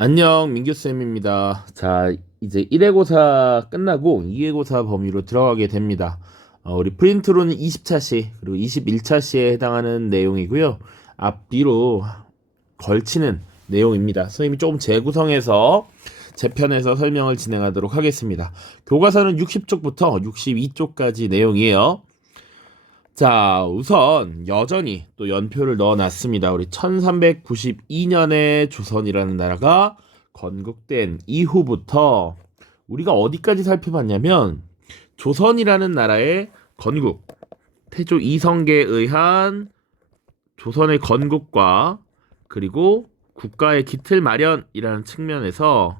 안녕, 민규쌤입니다. 자, 이제 1회고사 끝나고 2회고사 범위로 들어가게 됩니다. 우리 프린트로는 20차시, 그리고 21차시에 해당하는 내용이고요. 앞뒤로 걸치는 내용입니다. 선생님이 조금 재구성해서 재편해서 설명을 진행하도록 하겠습니다. 교과서는 60쪽부터 62쪽까지 내용이에요. 자, 우선 여전히 또 연표를 넣어놨습니다. 우리 1392년에 조선이라는 나라가 건국된 이후부터 우리가 어디까지 살펴봤냐면 조선이라는 나라의 건국, 태조 이성계에 의한 조선의 건국과 그리고 국가의 기틀 마련이라는 측면에서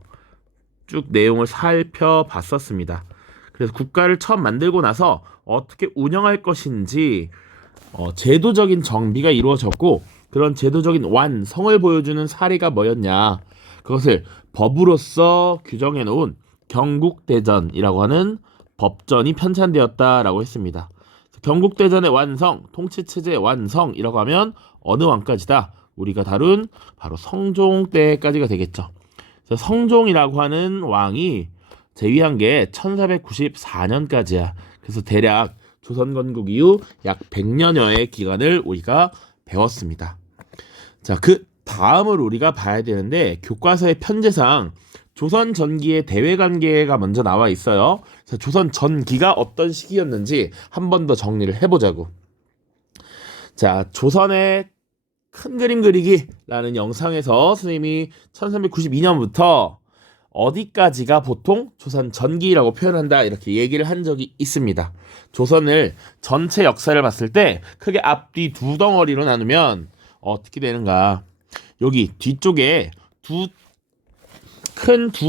쭉 내용을 살펴봤었습니다. 그래서 국가를 처음 만들고 나서 어떻게 운영할 것인지 제도적인 정비가 이루어졌고 그런 제도적인 완성을 보여주는 사례가 뭐였냐, 그것을 법으로서 규정해 놓은 경국대전이라고 하는 법전이 편찬되었다라고 했습니다. 경국대전의 완성, 통치체제의 완성이라고 하면 어느 왕까지다? 우리가 다룬 바로 성종 때까지가 되겠죠. 그래서 성종이라고 하는 왕이 재위한 게 1494년까지야. 그래서 대략 조선 건국 이후 약 100년여의 기간을 우리가 배웠습니다. 자, 그 다음을 우리가 봐야 되는데 교과서의 편제상 조선 전기의 대외 관계가 먼저 나와 있어요. 그래서 조선 전기가 어떤 시기였는지 한 번 더 정리를 해보자고. 자, 조선의 큰 그림 그리기라는 영상에서 선생님이 1392년부터 어디까지가 보통 조선 전기라고 표현한다 이렇게 얘기를 한 적이 있습니다. 조선을 전체 역사를 봤을 때 크게 앞뒤 두 덩어리로 나누면 어떻게 되는가? 여기 뒤쪽에 두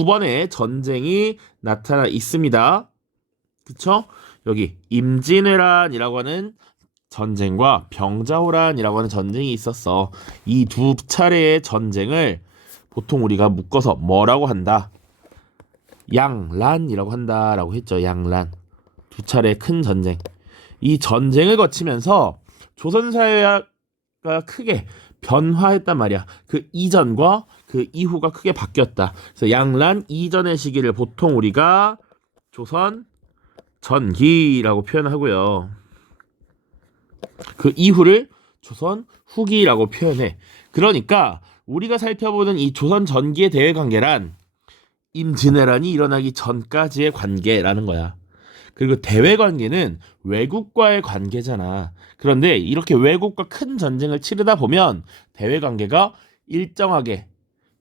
번의 전쟁이 나타나 있습니다. 그쵸? 여기 임진왜란이라고 하는 전쟁과 병자호란이라고 하는 전쟁이 있었어. 이 두 차례의 전쟁을 보통 우리가 묶어서 뭐라고 한다? 양란이라고 한다라고 했죠. 양란. 두 차례 큰 전쟁. 이 전쟁을 거치면서 조선 사회가 크게 변화했단 말이야. 그 이전과 그 이후가 크게 바뀌었다. 그래서 양란 이전의 시기를 보통 우리가 조선 전기라고 표현하고요. 그 이후를 조선 후기라고 표현해. 그러니까 우리가 살펴보는 이 조선 전기의 대외 관계란 임진왜란이 일어나기 전까지의 관계라는 거야. 그리고 대외 관계는 외국과의 관계잖아. 그런데 이렇게 외국과 큰 전쟁을 치르다 보면 대외 관계가 일정하게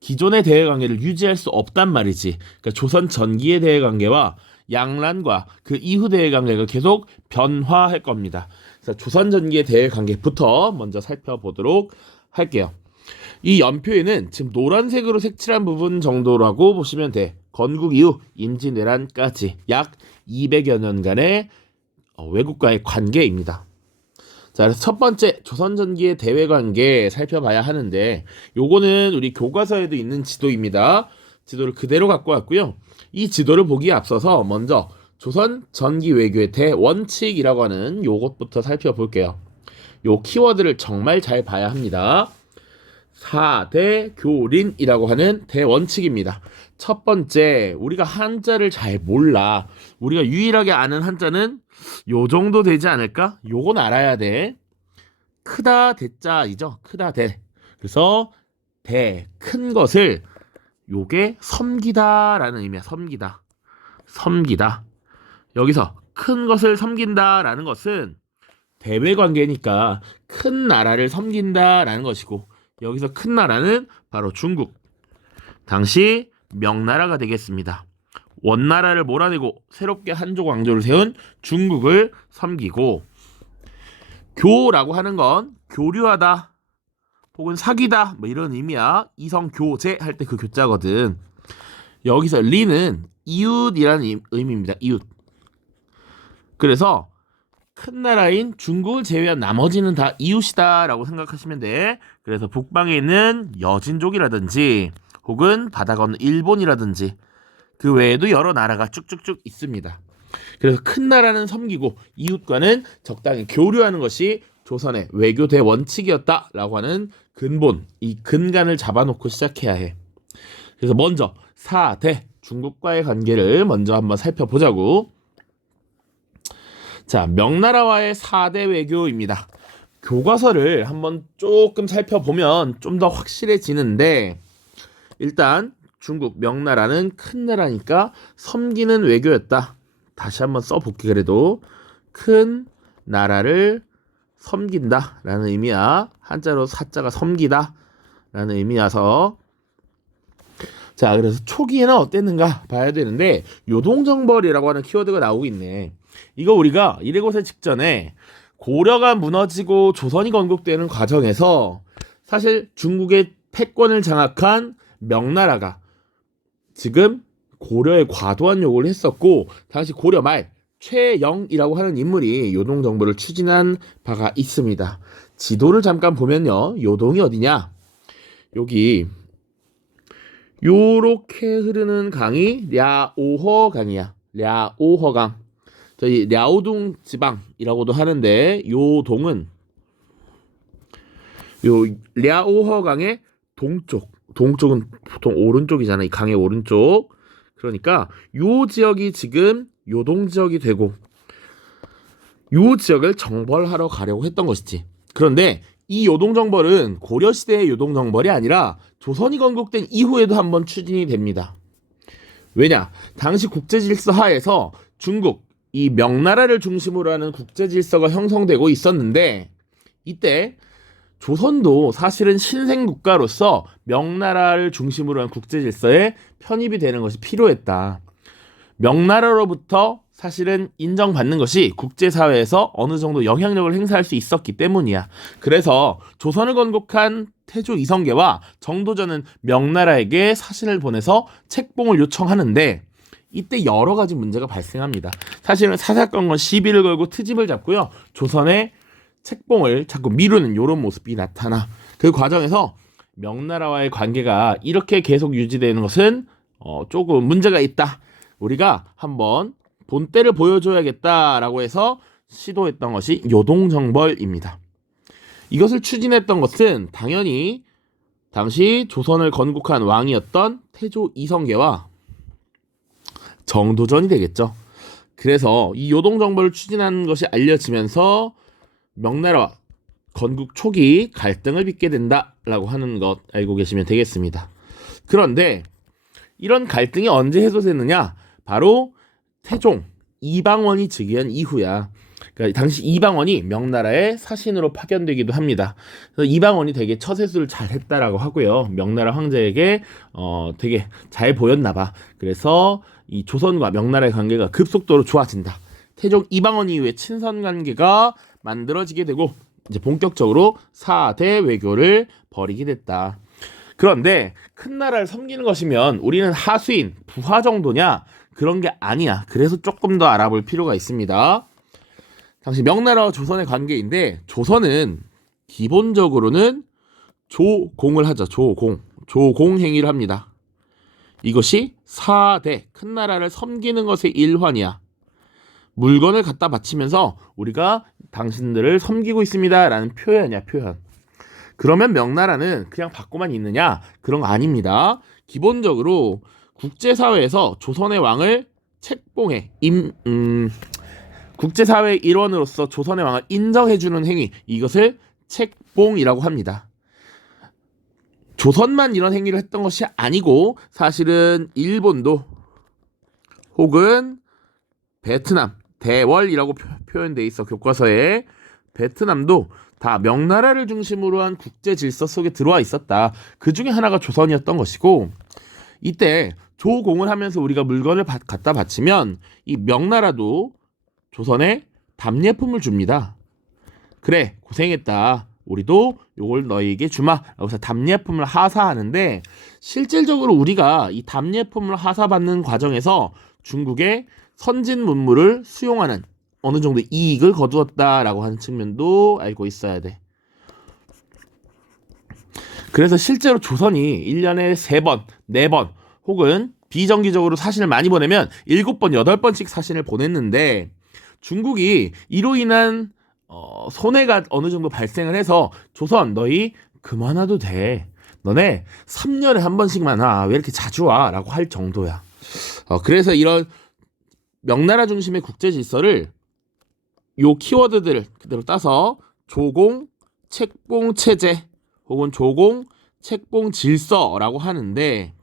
기존의 대외 관계를 유지할 수 없단 말이지. 그러니까 조선 전기의 대외 관계와 양란과 그 이후 대외 관계가 계속 변화할 겁니다. 그래서 조선 전기의 대외 관계부터 먼저 살펴보도록 할게요. 이 연표에는 지금 노란색으로 색칠한 부분 정도라고 보시면 돼. 건국 이후 임진왜란까지 약 200여 년간의 외국과의 관계입니다. 자, 그래서 첫 번째 조선 전기의 대외 관계 살펴봐야 하는데 요거는 우리 교과서에도 있는 지도입니다. 지도를 그대로 갖고 왔고요. 이 지도를 보기에 앞서서 먼저 조선 전기 외교의 대원칙이라고 하는 요것부터 살펴볼게요. 요 키워드를 정말 잘 봐야 합니다. 4대 교린이라고 하는 대원칙입니다. 첫 번째, 우리가 한자를 잘 몰라. 우리가 유일하게 아는 한자는 요 정도 되지 않을까? 요건 알아야 돼. 크다 대자이죠. 크다 대. 그래서 큰 것을 요게 섬기다라는 의미야. 섬기다. 섬기다. 여기서 큰 것을 섬긴다라는 것은 대외 관계니까 큰 나라를 섬긴다라는 것이고, 여기서 큰 나라는 바로 중국. 당시 명나라가 되겠습니다. 원나라를 몰아내고 새롭게 한족 왕조를 세운 중국을 섬기고, 교라고 하는 건 교류하다 혹은 사귀다 뭐 이런 의미야. 이성교제 할 때 그 교자거든. 여기서 리는 이웃이라는 의미입니다. 이웃. 그래서 큰 나라인 중국을 제외한 나머지는 다 이웃이다라고 생각하시면 돼. 그래서 북방에 있는 여진족이라든지 혹은 바다 건너 일본이라든지 그 외에도 여러 나라가 쭉쭉쭉 있습니다. 그래서 큰 나라는 섬기고 이웃과는 적당히 교류하는 것이 조선의 외교 대원칙이었다라고 하는 근본, 이 근간을 잡아놓고 시작해야 해. 그래서 먼저 4대 중국과의 관계를 먼저 한번 살펴보자고. 자, 명나라와의 4대 외교입니다. 교과서를 한번 조금 살펴보면 좀 더 확실해지는데, 일단 중국 명나라는 큰 나라니까 섬기는 외교였다. 다시 한번 써볼게. 그래도 큰 나라를 섬긴다 라는 의미야. 한자로 사자가 섬기다 라는 의미라서. 자, 그래서 초기에는 어땠는가 봐야 되는데, 요동정벌이라고 하는 키워드가 나오고 있네. 이거 우리가 일제고세 직전에 고려가 무너지고 조선이 건국되는 과정에서 사실 중국의 패권을 장악한 명나라가 지금 고려에 과도한 요구를 했었고, 당시 고려 말 최영이라고 하는 인물이 요동정벌을 추진한 바가 있습니다. 지도를 잠깐 보면요, 요동이 어디냐? 여기 요렇게 흐르는 강이 랴오허 강이야. 랴오허 강. 저희 랴오동 지방이라고도 하는데, 요 동은 요 랴오허 강의 동쪽은 보통 오른쪽이잖아. 이 강의 오른쪽. 그러니까 요 지역이 지금 요동 지역이 되고, 요 지역을 정벌하러 가려고 했던 것이지. 그런데 이 요동 정벌은 고려 시대의 요동 정벌이 아니라 조선이 건국된 이후에도 한번 추진이 됩니다. 왜냐? 당시 국제 질서 하에서 중국, 이 명나라를 중심으로 하는 국제 질서가 형성되고 있었는데, 이때 조선도 사실은 신생 국가로서 명나라를 중심으로 한 국제 질서에 편입이 되는 것이 필요했다. 명나라로부터 사실은 인정받는 것이 국제사회에서 어느 정도 영향력을 행사할 수 있었기 때문이야. 그래서 조선을 건국한 태조 이성계와 정도전은 명나라에게 사신을 보내서 책봉을 요청하는데, 이때 여러 가지 문제가 발생합니다. 사실은 사사건건 시비를 걸고 트집을 잡고요, 조선의 책봉을 자꾸 미루는 이런 모습이 나타나. 그 과정에서 명나라와의 관계가 이렇게 계속 유지되는 것은 조금 문제가 있다. 우리가 한번 본때를 보여줘야겠다라고 해서 시도했던 것이 요동정벌입니다. 이것을 추진했던 것은 당연히 당시 조선을 건국한 왕이었던 태조 이성계와 정도전이 되겠죠. 그래서 이 요동정벌을 추진한 것이 알려지면서 명나라 건국 초기 갈등을 빚게 된다라고 하는 것 알고 계시면 되겠습니다. 그런데 이런 갈등이 언제 해소됐느냐? 바로 태종 이방원이 즉위한 이후야. 그러니까 당시 이방원이 명나라의 사신으로 파견되기도 합니다. 그래서 이방원이 되게 처세술을 잘 했다라고 하고요. 명나라 황제에게 되게 잘 보였나 봐. 그래서 이 조선과 명나라의 관계가 급속도로 좋아진다. 태종 이방원 이후에 친선 관계가 만들어지게 되고, 이제 본격적으로 4대 외교를 벌이게 됐다. 그런데 큰 나라를 섬기는 것이면 우리는 하수인, 부하 정도냐? 그런 게 아니야. 그래서 조금 더 알아볼 필요가 있습니다. 당시 명나라와 조선의 관계인데, 조선은 기본적으로는 조공을 하죠. 조공 행위를 합니다. 이것이 4대 큰 나라를 섬기는 것의 일환이야. 물건을 갖다 바치면서 우리가 당신들을 섬기고 있습니다 라는 표현이야, 표현. 그러면 명나라는 그냥 받고만 있느냐? 그런 거 아닙니다. 기본적으로 국제사회에서 조선의 왕을 책봉해, 국제사회의 일원으로서 조선의 왕을 인정해주는 행위, 이것을 책봉이라고 합니다. 조선만 이런 행위를 했던 것이 아니고, 사실은 일본도 혹은 베트남, 대월이라고 표현돼 있어, 교과서에. 베트남도 다 명나라를 중심으로 한 국제 질서 속에 들어와 있었다. 그 중에 하나가 조선이었던 것이고, 이때 조공을 하면서 우리가 물건을 갖다 바치면 이 명나라도 조선에 답례품을 줍니다. 그래, 고생했다. 우리도 요걸 너희에게 주마. 여기서 답례품을 하사하는데, 실질적으로 우리가 이 답례품을 하사받는 과정에서 중국의 선진 문물을 수용하는 어느 정도 이익을 거두었다라고 하는 측면도 알고 있어야 돼. 그래서 실제로 조선이 1년에 3번, 4번 혹은 비정기적으로 사신을 많이 보내면 7번, 8번씩 사신을 보냈는데, 중국이 이로 인한 손해가 어느 정도 발생을 해서 조선, 너희 그만와도 돼. 너네 3년에 한 번씩만 와. 왜 이렇게 자주 와? 라고 할 정도야. 그래서 이런 명나라 중심의 국제 질서를 요 키워드들을 그대로 따서 조공, 책봉 체제 혹은 조공, 책봉 질서라고 하는데,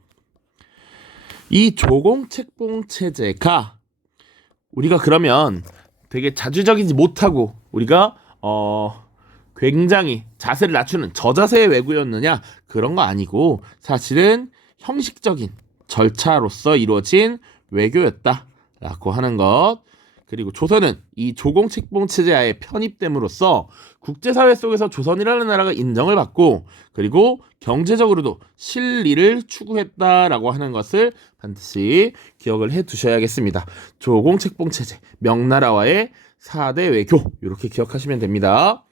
이 조공, 책봉 체제가 우리가 그러면 되게 자주적이지 못하고 우리가 굉장히 자세를 낮추는 저자세의 왜구였느냐? 그런 거 아니고 사실은 형식적인 절차로서 이루어진 외교였다라고 하는 것. 그리고 조선은 이 조공책봉 체제하에 편입됨으로써 국제사회 속에서 조선이라는 나라가 인정을 받고 그리고 경제적으로도 실리를 추구했다라고 하는 것을 반드시 기억을 해 두셔야겠습니다. 조공책봉 체제, 명나라와의 4대 외교, 이렇게 기억하시면 됩니다.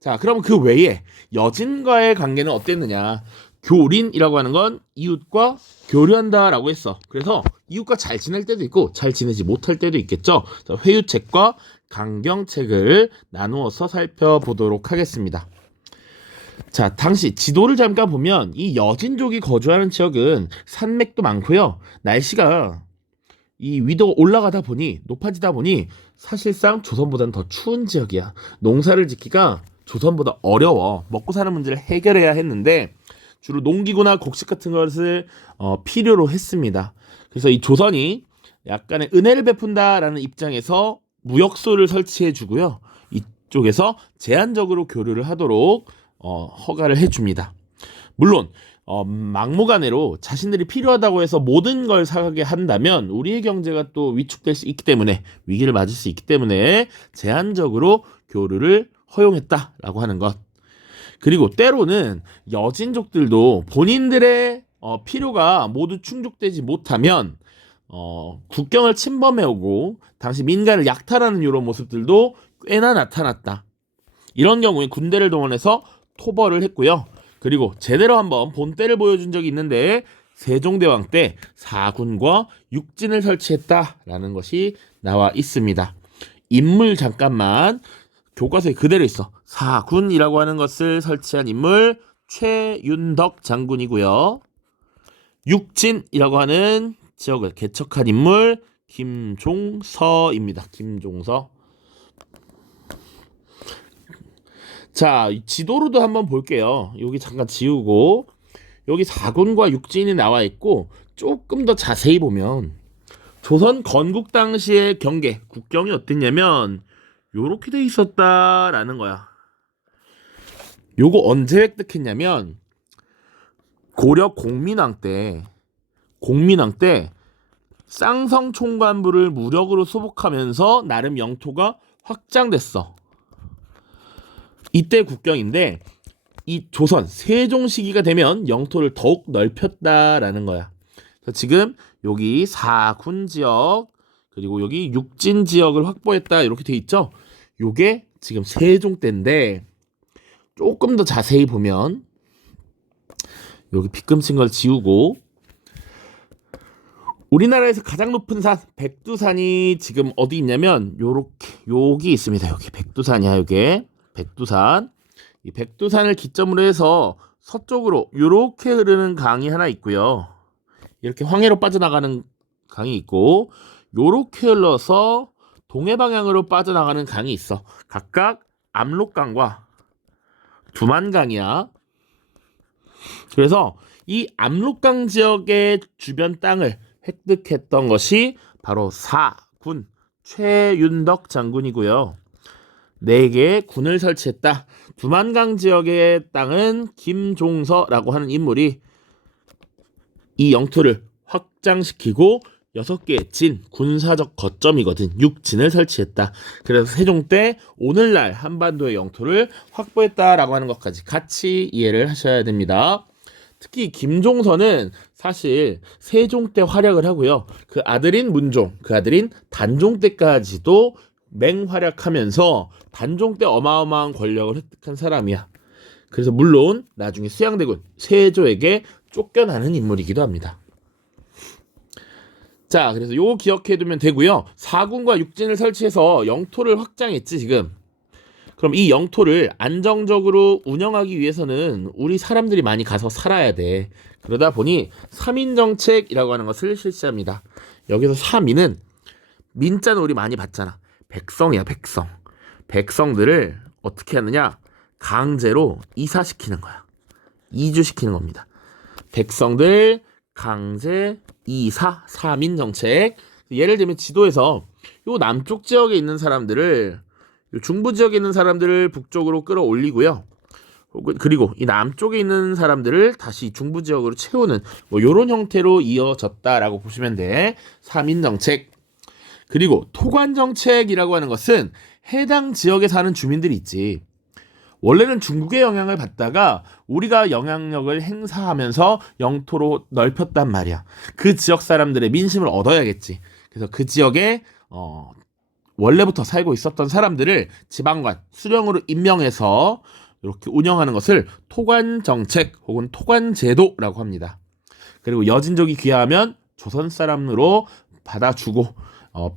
자, 그럼 그 외에 여진과의 관계는 어땠느냐? 교린이라고 하는 건 이웃과 교류한다라고 했어. 그래서 이웃과 잘 지낼 때도 있고 잘 지내지 못할 때도 있겠죠. 자, 회유책과 강경책을 나누어서 살펴보도록 하겠습니다. 자, 당시 지도를 잠깐 보면 이 여진족이 거주하는 지역은 산맥도 많고요. 날씨가 이 위도가 올라가다 보니 높아지다 보니 사실상 조선보다는 더 추운 지역이야. 농사를 짓기가 조선보다 어려워. 먹고 사는 문제를 해결해야 했는데 주로 농기구나 곡식 같은 것을 필요로 했습니다. 그래서 이 조선이 약간의 은혜를 베푼다라는 입장에서 무역소를 설치해 주고요. 이쪽에서 제한적으로 교류를 하도록 허가를 해줍니다. 물론 막무가내로 자신들이 필요하다고 해서 모든 걸 사가게 한다면 우리의 경제가 또 위축될 수 있기 때문에 위기를 맞을 수 있기 때문에 제한적으로 교류를 허용했다라고 하는 것. 그리고 때로는 여진족들도 본인들의 필요가 모두 충족되지 못하면 국경을 침범해오고 당시 민간을 약탈하는 이런 모습들도 꽤나 나타났다. 이런 경우에 군대를 동원해서 토벌을 했고요. 그리고 제대로 한번 본때를 보여준 적이 있는데 세종대왕 때 사군과 육진을 설치했다라는 것이 나와 있습니다. 인물 잠깐만 교과서에 그대로 있어. 사군이라고 하는 것을 설치한 인물 최윤덕 장군이고요. 육진이라고 하는 지역을 개척한 인물 김종서입니다. 김종서. 자, 지도로도 한번 볼게요. 여기 잠깐 지우고 여기 사군과 육진이 나와 있고 조금 더 자세히 보면 조선 건국 당시의 경계, 국경이 어땠냐면 요렇게 돼 있었다라는 거야. 요거 언제 획득했냐면 고려 공민왕 때 쌍성 총관부를 무력으로 수복하면서 나름 영토가 확장됐어. 이때 국경인데 이 조선 세종 시기가 되면 영토를 더욱 넓혔다라는 거야. 그래서 지금 여기 사군 지역 그리고 여기 육진 지역을 확보했다 이렇게 돼 있죠. 요게 지금 세종 때인데 조금 더 자세히 보면 여기 빗금친 걸 지우고 우리나라에서 가장 높은 산 백두산이 지금 어디 있냐면 요렇게 여기 있습니다. 여기 백두산이야. 요게 백두산. 이 백두산을 기점으로 해서 서쪽으로 요렇게 흐르는 강이 하나 있고요. 이렇게 황해로 빠져나가는 강이 있고 요렇게 흘러서 동해 방향으로 빠져나가는 강이 있어. 각각 압록강과 두만강이야. 그래서 이 압록강 지역의 주변 땅을 획득했던 것이 바로 사군 최윤덕 장군이고요. 4개의 군을 설치했다. 두만강 지역의 땅은 김종서라고 하는 인물이 이 영토를 확장시키고 6개의 진, 군사적 거점이거든. 6진을 설치했다. 그래서 세종 때 오늘날 한반도의 영토를 확보했다라고 하는 것까지 같이 이해를 하셔야 됩니다. 특히 김종서는 사실 세종 때 활약을 하고요. 그 아들인 문종, 그 아들인 단종 때까지도 맹활약하면서 단종 때 어마어마한 권력을 획득한 사람이야. 그래서 물론 나중에 수양대군 세조에게 쫓겨나는 인물이기도 합니다. 자, 그래서 요거 기억해두면 되고요. 사군과 육진을 설치해서 영토를 확장했지 지금. 그럼 이 영토를 안정적으로 운영하기 위해서는 우리 사람들이 많이 가서 살아야 돼. 그러다 보니 3인 정책이라고 하는 것을 실시합니다. 여기서 3인은 민자는 우리 많이 봤잖아. 백성이야, 백성. 백성들을 어떻게 하느냐? 강제로 이사시키는 거야. 이주시키는 겁니다. 백성들 강제 이사 3인 정책. 예를 들면 지도에서 요 남쪽 지역에 있는 사람들을 요 중부 지역에 있는 사람들을 북쪽으로 끌어올리고요. 그리고 이 남쪽에 있는 사람들을 다시 중부 지역으로 채우는 뭐 요런 형태로 이어졌다라고 보시면 돼. 3인 정책. 그리고 토관 정책이라고 하는 것은 해당 지역에 사는 주민들이 있지. 원래는 중국의 영향을 받다가 우리가 영향력을 행사하면서 영토로 넓혔단 말이야. 그 지역 사람들의 민심을 얻어야겠지. 그래서 그 지역에 원래부터 살고 있었던 사람들을 지방관, 수령으로 임명해서 이렇게 운영하는 것을 토관 정책 혹은 토관 제도라고 합니다. 그리고 여진족이 귀화하면 조선 사람으로 받아주고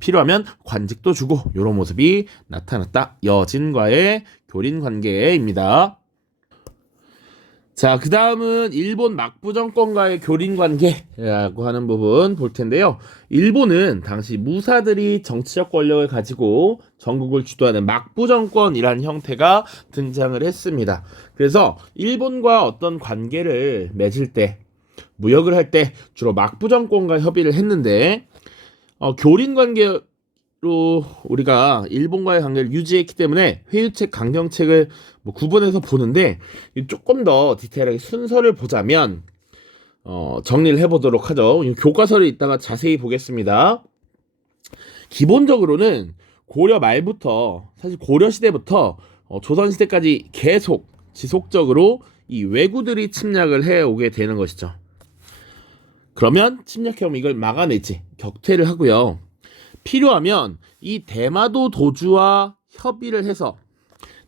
필요하면 관직도 주고 이런 모습이 나타났다. 여진과의 교린 관계입니다. 자, 그 다음은 일본 막부 정권과의 교린 관계라고 하는 부분 볼 텐데요. 일본은 당시 무사들이 정치적 권력을 가지고 전국을 주도하는 막부 정권이라는 형태가 등장을 했습니다. 그래서 일본과 어떤 관계를 맺을 때, 무역을 할 때 주로 막부 정권과 협의를 했는데 교린 관계로 우리가 일본과의 관계를 유지했기 때문에 회유책, 강경책을 구분해서 보는데 조금 더 디테일하게 순서를 보자면 정리를 해보도록 하죠. 교과서를 이따가 자세히 보겠습니다. 기본적으로는 고려 말부터 사실 고려 시대부터 조선 시대까지 계속 지속적으로 이 왜구들이 침략을 해오게 되는 것이죠. 그러면 침략해오면 이걸 막아내지, 격퇴를 하고요. 필요하면 이 대마도 도주와 협의를 해서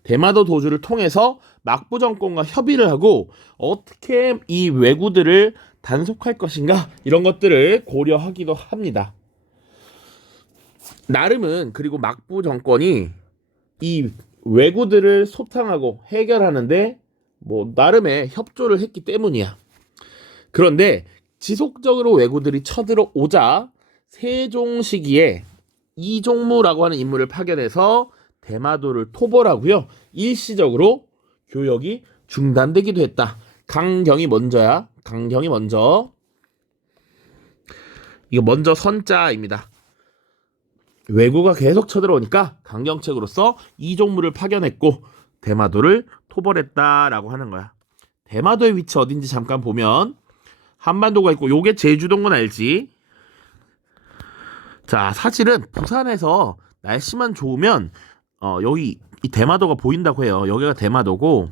대마도 도주를 통해서 막부 정권과 협의를 하고 어떻게 이 왜구들을 단속할 것인가 이런 것들을 고려하기도 합니다. 나름은 그리고 막부 정권이 이 왜구들을 소탕하고 해결하는데 나름의 협조를 했기 때문이야. 그런데 지속적으로 왜구들이 쳐들어오자 세종 시기에 이종무라고 하는 인물을 파견해서 대마도를 토벌하고요. 일시적으로 교역이 중단되기도 했다. 강경이 먼저야. 강경이 먼저. 이거 먼저 선자입니다. 왜구가 계속 쳐들어오니까 강경책으로서 이종무를 파견했고 대마도를 토벌했다라고 하는 거야. 대마도의 위치 어딘지 잠깐 보면 한반도가 있고 요게 제주도인 건 알지? 자, 사실은 부산에서 날씨만 좋으면 여기 이 대마도가 보인다고 해요. 여기가 대마도고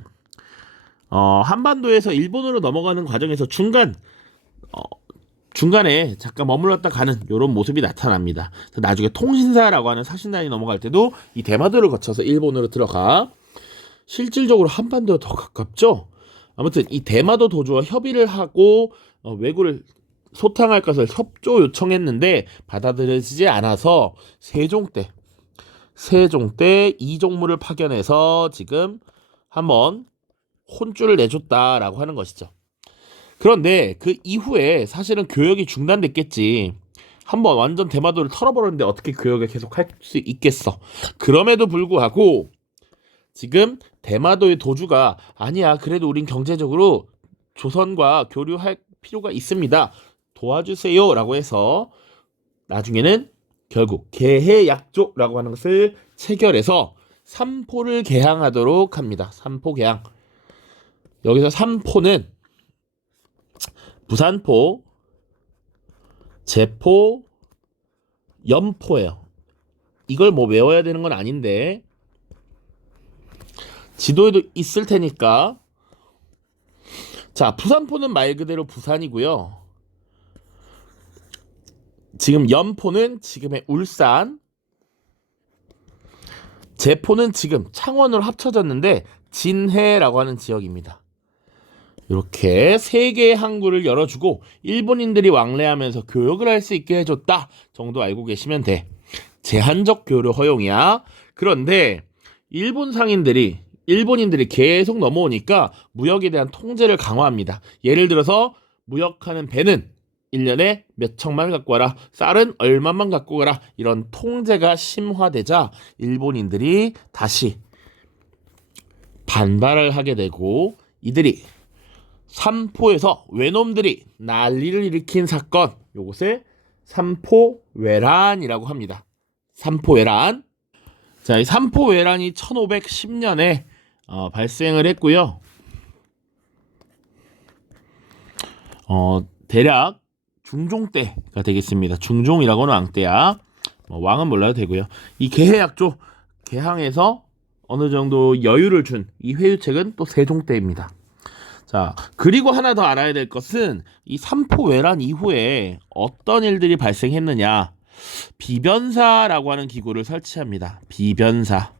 한반도에서 일본으로 넘어가는 과정에서 중간에 잠깐 머물렀다 가는 이런 모습이 나타납니다. 나중에 통신사라고 하는 사신단이 넘어갈 때도 이 대마도를 거쳐서 일본으로 들어가. 실질적으로 한반도가 더 가깝죠. 아무튼 이 대마도 도주와 협의를 하고 왜구를 소탕할 것을 협조 요청했는데 받아들여지지 않아서 세종 때 이종무를 파견해서 지금 한번 혼쭐을 내줬다라고 하는 것이죠. 그런데 그 이후에 사실은 교역이 중단됐겠지. 한번 완전 대마도를 털어버렸는데 어떻게 교역을 계속 할 수 있겠어. 그럼에도 불구하고 지금 대마도의 도주가 아니야. 그래도 우린 경제적으로 조선과 교류할 필요가 있습니다. 도와주세요. 라고 해서 나중에는 결국 개해약조라고 하는 것을 체결해서 삼포를 개항하도록 합니다. 삼포 개항. 여기서 삼포는 부산포, 제포, 염포예요. 이걸 외워야 되는 건 아닌데 지도에도 있을 테니까. 자, 부산포는 말 그대로 부산이고요. 지금 염포는 지금의 울산, 제포는 지금 창원으로 합쳐졌는데 진해라고 하는 지역입니다. 이렇게 세 개의 항구를 열어주고 일본인들이 왕래하면서 교역을 할 수 있게 해줬다 정도 알고 계시면 돼. 제한적 교류 허용이야. 그런데 일본 상인들이 일본인들이 계속 넘어오니까 무역에 대한 통제를 강화합니다. 예를 들어서 무역하는 배는 1년에 몇 척만 갖고 와라. 쌀은 얼마만 갖고 가라. 이런 통제가 심화되자 일본인들이 다시 반발을 하게 되고 이들이 삼포에서 외놈들이 난리를 일으킨 사건, 요것을 삼포외란이라고 합니다. 삼포외란. 자, 이 삼포외란이 1510년에 발생을 했고요. 대략 중종 때가 되겠습니다. 중종이라고는 왕때야. 왕은 몰라도 되고요. 이 개해약조 개항에서 어느 정도 여유를 준 이 회유책은 또 세종 때입니다. 자, 그리고 하나 더 알아야 될 것은 이 삼포외란 이후에 어떤 일들이 발생했느냐. 비변사라고 하는 기구를 설치합니다. 비변사.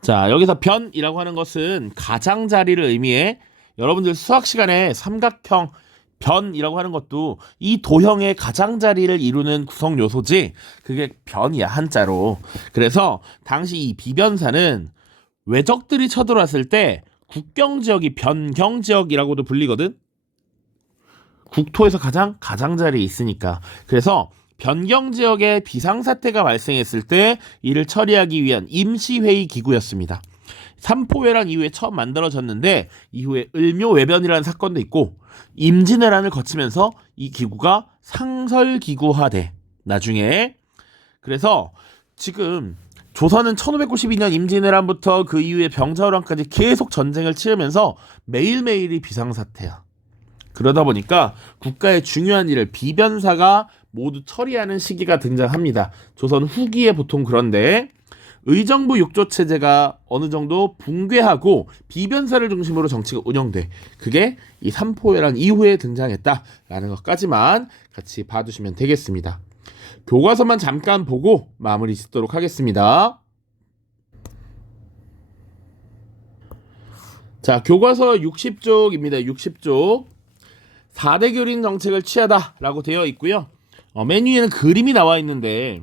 자, 여기서 변이라고 하는 것은 가장자리를 의미해 여러분들 수학 시간에 삼각형 변이라고 하는 것도 이 도형의 가장자리를 이루는 구성 요소지 그게 변이야, 한자로. 그래서 당시 이 비변사는 외적들이 쳐들어왔을 때 국경지역이 변경지역이라고도 불리거든. 국토에서 가장자리에 있으니까. 그래서 변경지역에 비상사태가 발생했을 때 이를 처리하기 위한 임시회의 기구였습니다. 삼포외란 이후에 처음 만들어졌는데 이후에 을묘외변이라는 사건도 있고 임진왜란을 거치면서 이 기구가 상설기구화돼. 나중에. 그래서 지금 조선은 1592년 임진왜란부터 그 이후에 병자호란까지 계속 전쟁을 치르면서 매일매일이 비상사태야. 그러다 보니까 국가의 중요한 일을 비변사가 모두 처리하는 시기가 등장합니다. 조선 후기에 보통 그런데 의정부 육조체제가 어느 정도 붕괴하고 비변사를 중심으로 정치가 운영돼. 그게 이 삼포회란 이후에 등장했다라는 것까지만 같이 봐두시면 되겠습니다. 교과서만 잠깐 보고 마무리 짓도록 하겠습니다. 자, 교과서 60쪽입니다. 60쪽. 4대 교린 정책을 취하다라고 되어 있고요. 맨 위에는 그림이 나와 있는데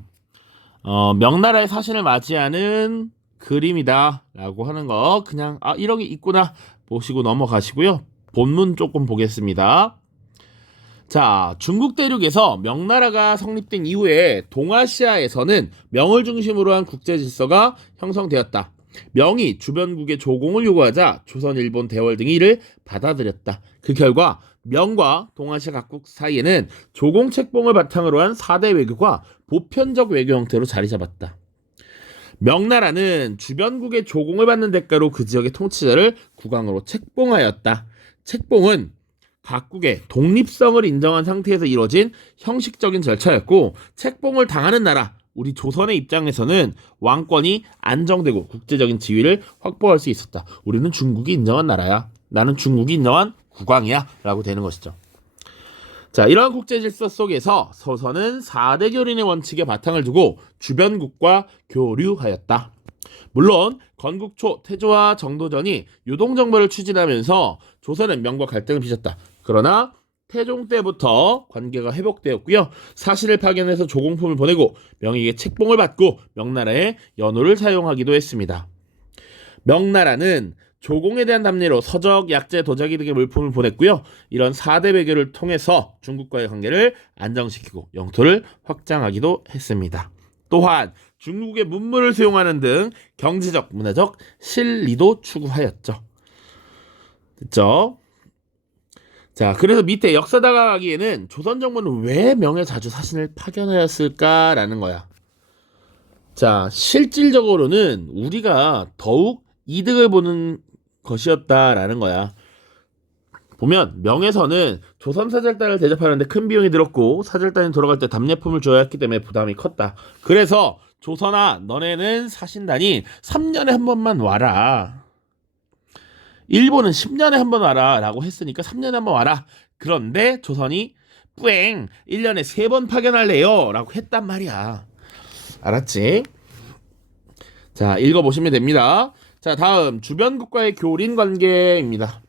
명나라의 사신을 맞이하는 그림이다 라고 하는 거 그냥 이런 게 있구나 보시고 넘어가시고요. 본문 조금 보겠습니다. 자, 중국 대륙에서 명나라가 성립된 이후에 동아시아에서는 명을 중심으로 한 국제 질서가 형성되었다. 명이 주변국의 조공을 요구하자 조선, 일본, 대월 등이 이를 받아들였다. 그 결과 명과 동아시아 각국 사이에는 조공 책봉을 바탕으로 한 4대 외교가 보편적 외교 형태로 자리 잡았다. 명나라는 주변국의 조공을 받는 대가로 그 지역의 통치자를 국왕으로 책봉하였다. 책봉은 각국의 독립성을 인정한 상태에서 이루어진 형식적인 절차였고 책봉을 당하는 나라, 우리 조선의 입장에서는 왕권이 안정되고 국제적인 지위를 확보할 수 있었다. 우리는 중국이 인정한 나라야. 나는 중국이 인정한 국왕이야 라고 되는 것이죠. 자, 이러한 국제질서 속에서 조선은 4대 교린의 원칙에 바탕을 두고 주변국과 교류하였다. 물론 건국 초 태조와 정도전이 유동정벌을 추진하면서 조선은 명과 갈등을 빚었다. 그러나 태종 때부터 관계가 회복되었고요. 사신을 파견해서 조공품을 보내고 명에게 책봉을 받고 명나라의 연호를 사용하기도 했습니다. 명나라는 조공에 대한 답례로 서적, 약재, 도자기 등의 물품을 보냈고요. 이런 4대 외교를 통해서 중국과의 관계를 안정시키고 영토를 확장하기도 했습니다. 또한 중국의 문물을 수용하는 등 경제적, 문화적 실리도 추구하였죠. 됐죠? 자, 그래서 밑에 역사 다가가기에는 조선 정부는 왜 명에 자주 사신을 파견하였을까라는 거야. 자, 실질적으로는 우리가 더욱 이득을 보는 것이었다라는 거야. 보면 명에서는 조선 사절단을 대접하는데 큰 비용이 들었고 사절단이 돌아갈 때 답례품을 줘야 했기 때문에 부담이 컸다. 그래서 조선아, 너네는 사신단이 3년에 한 번만 와라. 일본은 10년에 한 번 와라 라고 했으니까 3년에 한 번 와라. 그런데 조선이 뿌앵 1년에 3번 파견할래요 라고 했단 말이야. 알았지? 자, 읽어보시면 됩니다. 자, 다음 주변국과의 교린 관계입니다.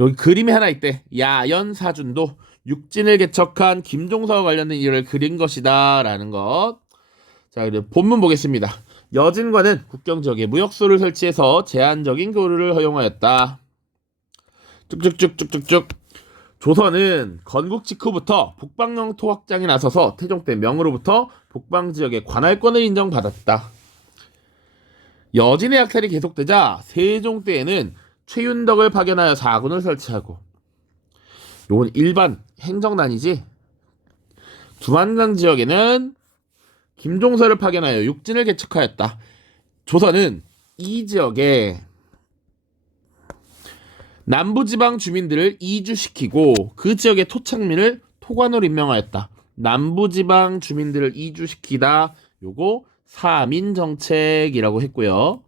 여기 그림이 하나 있대. 야연사준도 육진을 개척한 김종서와 관련된 일을 그린 것이다 라는 것. 자, 그리고 본문 보겠습니다. 여진과는 국경 지역에 무역소를 설치해서 제한적인 교류를 허용하였다. 쭉쭉쭉쭉쭉쭉. 조선은 건국 직후부터 북방 영토 확장에 나서서 태종 때 명으로부터 북방 지역의 관할권을 인정받았다. 여진의 약탈이 계속되자 세종 때에는 최윤덕을 파견하여 사군을 설치하고, 요건 일반 행정단이지. 두만강 지역에는 김종서를 파견하여 육진을 개척하였다. 조선은 이 지역에 남부지방 주민들을 이주시키고 그 지역의 토착민을 토관으로 임명하였다. 남부지방 주민들을 이주시키다. 요거 사민정책이라고 했고요.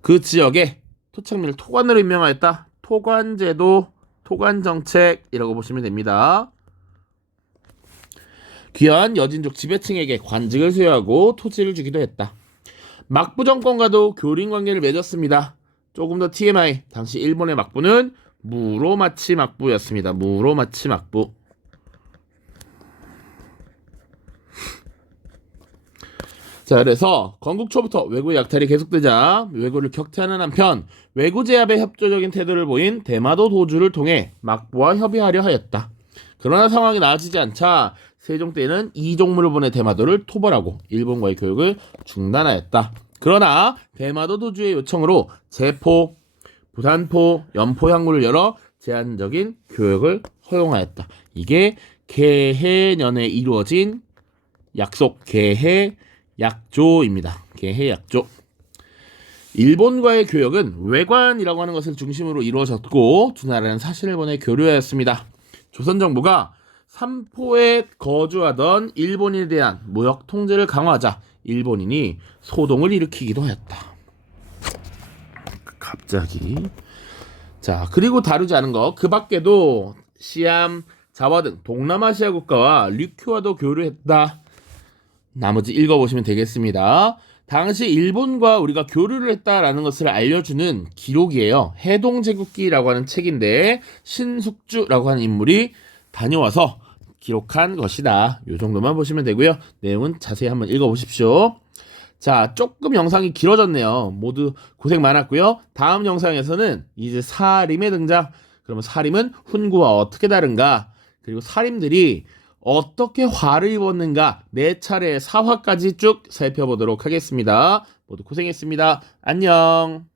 그 지역에 토착민을 토관으로 임명하였다. 토관제도, 토관정책이라고 보시면 됩니다. 귀한 여진족 지배층에게 관직을 수여하고 토지를 주기도 했다. 막부 정권과도 교린 관계를 맺었습니다. 조금 더 TMI, 당시 일본의 막부는 무로마치 막부였습니다. 무로마치 막부. 자, 그래서 건국 초부터 왜구 약탈이 계속되자 왜구를 격퇴하는 한편 왜구 제압에 협조적인 태도를 보인 대마도 도주를 통해 막부와 협의하려 하였다. 그러나 상황이 나아지지 않자 세종 때는 이종무를 보내 대마도를 토벌하고 일본과의 교육을 중단하였다. 그러나 대마도 도주의 요청으로 제포, 부산포, 연포 항구를 열어 제한적인 교역을 허용하였다. 이게 개해년에 이루어진 약속 개해약조입니다. 개해약조. 일본과의 교역은 외관이라고 하는 것을 중심으로 이루어졌고 두 나라는 사신을 보내 교류하였습니다. 조선 정부가 삼포에 거주하던 일본인에 대한 무역 통제를 강화하자 일본인이 소동을 일으키기도 하였다. 갑자기. 자, 그리고 다루지 않은 것, 그 밖에도 시암, 자와 등 동남아시아 국가와 류큐와도 교류했다. 나머지 읽어보시면 되겠습니다. 당시 일본과 우리가 교류를 했다라는 것을 알려주는 기록이에요. 해동제국기라고 하는 책인데 신숙주라고 하는 인물이 다녀와서 기록한 것이다. 이 정도만 보시면 되고요. 내용은 자세히 한번 읽어보십시오. 자, 조금 영상이 길어졌네요. 모두 고생 많았고요. 다음 영상에서는 이제 사림의 등장. 그러면 사림은 훈구와 어떻게 다른가? 그리고 사림들이 어떻게 화를 입었는가? 4차례의 사화까지 쭉 살펴보도록 하겠습니다. 모두 고생했습니다. 안녕.